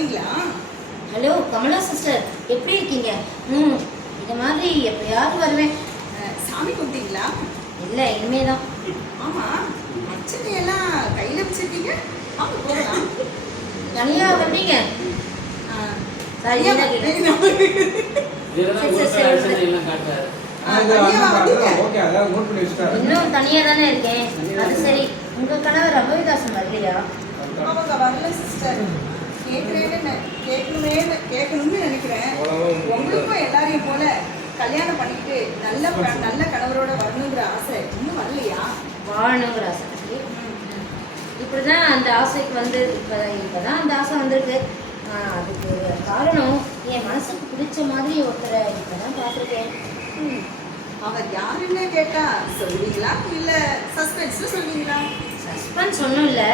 வருவீங்களா hello Kamala sister எப்படி இருக்கீங்க? ம் இந்த மாதிரி எப்பயாவது வருவேன். சாமி கும்பிட்டீங்களா? இல்லை இனிமே தான் ஆமா அச்சனை எல்லாம் கையில வச்சிருக்கீங்க? வாங்க போகலாம். வந்தீங்க சரியா தனியா வந்தீங்க? ஓகே அதான் நோட் பண்ணி வச்சுட்டாரு. இன்னும் தனியாக தானே இருக்கேன் அது சரி. உங்கள் கணவர் அபவிதாசன் வரலையா? அவங்க வரல சிஸ்டர் கேட்குறேன்னு நெ- கேட்கணுமே கேட்கணும்னு நினைக்கிறேன். உங்களுக்கும் எல்லாரையும் போல கல்யாணம் பண்ணிக்கிட்டு நல்ல நல்ல கணவரோட வரணுங்கிற ஆசை இன்னும் வரலையா? வாழணுங்கிற ஆசை. இப்படி தான் அந்த ஆசைக்கு வந்து இப்போ இப்போ தான் அந்த ஆசை வந்திருக்கு. அதுக்கு காரணம் என் மனசுக்கு பிடிச்ச மாதிரி ஒருத்தரை இப்போ தான் பார்த்துருக்கேன். அவர் யாருன்னு கேட்டா சொல்லுவீங்களா? இல்ல சஸ்பென்ஸ்ல சொல்லுவீங்களா? சஸ்பென்ஸ் ஒன்றும் இல்லை.